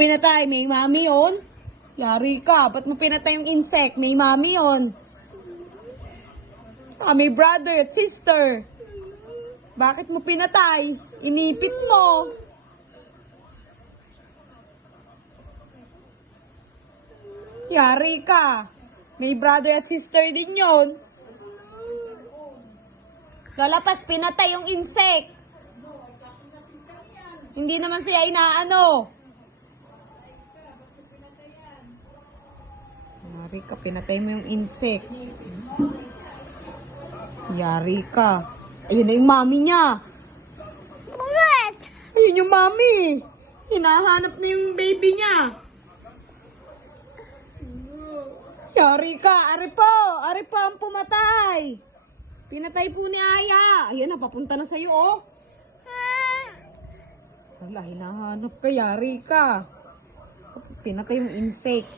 pinatay? May mami yun? Yari ka, ba't mo pinatay yung insect? May mami yun. May brother at sister. Bakit mo pinatay? Inipit mo. Yari ka. May brother at sister din yun. Lalapas, pinatay yung insect. Hindi naman siya inaano. Yari ka, pinatay mo yung insect. Yari ka. Ayun na yung mami niya. What? Ayun yung mami. Hinahanap na yung baby niya. Yari ka. Ari po ang pumatay. Pinatay po ni Aya. Ayan na, papunta na sa'yo, oh. Wala, hinahanap ka. Yari ka. Pinatay yung insect.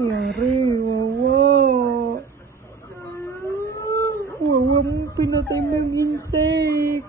Yari, wawa. Wawa, pinatay mo yung insect.